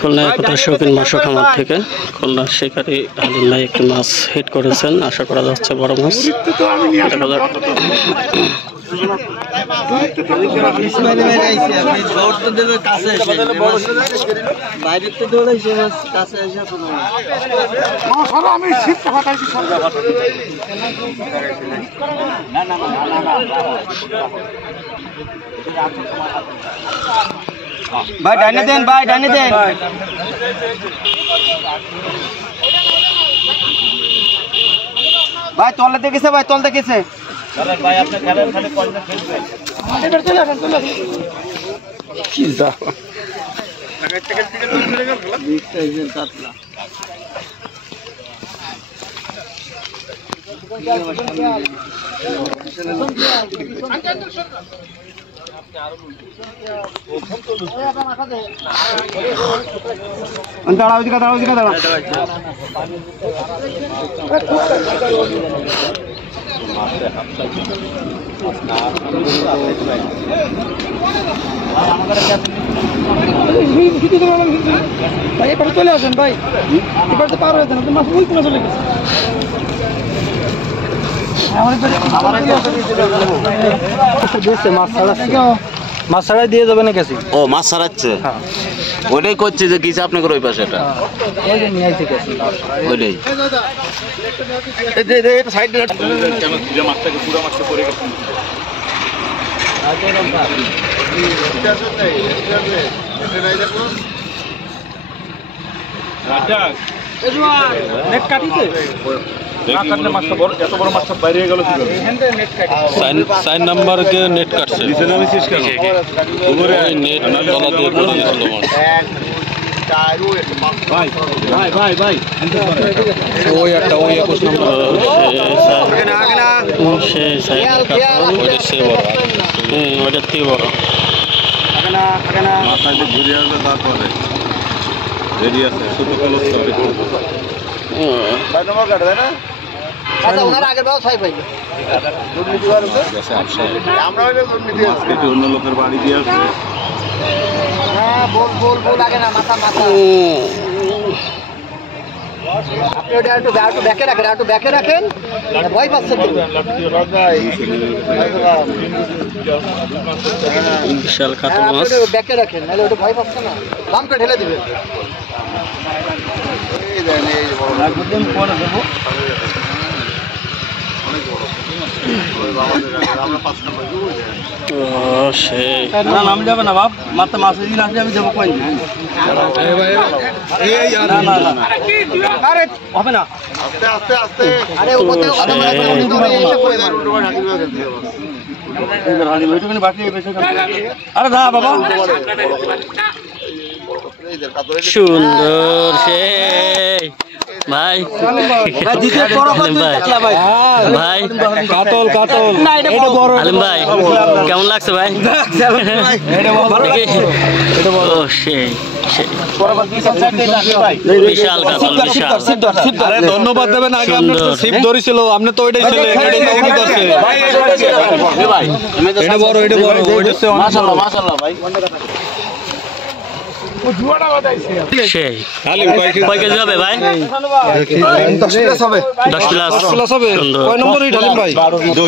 খুলনা একতা শৌখিন মৎস্য খামার থেকে খুলনার শিকারী হালিম ভাই একটি মাছ হিট করেছেন। আশা করা যাচ্ছে বড় মাছ। ভাই ডাইনে দেন, ভাই ডাইনে দেন। ভাই তলে দেখেছে, ভাই তল দেখেছে। ভাই আপনি খেলেন, খালি কলটা খেলবেন। এবার চলে আসেন, চলে আসেন। কি যা টাকা টাকা থেকে লোন করে গেল 20,000 কাটলা। দাঁড়াও দিকা, দাঁড়াও দিকা, দাঁড়াও। ভাই এবার চলে আসেন, ভাই এবার তো পার হয়েছেন, মাছ ওই কোনা চলে গেছে। মাছ ছাড়াই দিয়ে যাবে না কেসি? ও মাছ ছাড়াচ্ছে, ওইটাই করছে যে কিছু আপনাকে ওই পাশে এটা ওইটাই নেট কাটছে অন্য লোকের বাড়ি দিয়ে আসে। আপনি ওটা একটু ব্যাকে রাখেন, একটু ব্যাকে রাখেন, ভয় পাচ্ছেন। বিশাল কাতল মাছ, ব্যাকে রাখেন, নাহলে ওটা ভয় পাচ্ছে না, দাম করে ঢেলে দিবেন। নাম যাবে না বাপ, মাত্র মাছের দিন আসলে আমি যাবো কই হবে না। আস্তে আস্তে আরে না বাবা, সুন্দর সেই ভাই ভাই কাতল কাতল আলিম ভাই কেমন লাগছে ভাই? ও সেই বিশাল কাতল, বিশাল। ধন্যবাদ দেবেন, আগে আপনার তো সিপ ধরেছিল, আপনি তো ওইটাই ছিল, এটা বড়, এটা বড়, মাশাআল্লাহ মাশাআল্লাহ ভাই। সেই কয় কেজি হবে ভাই? 10 প্লাস হবে, 10 প্লাস হবে। কয় নম্বর এই ঢালিম ভাই? 2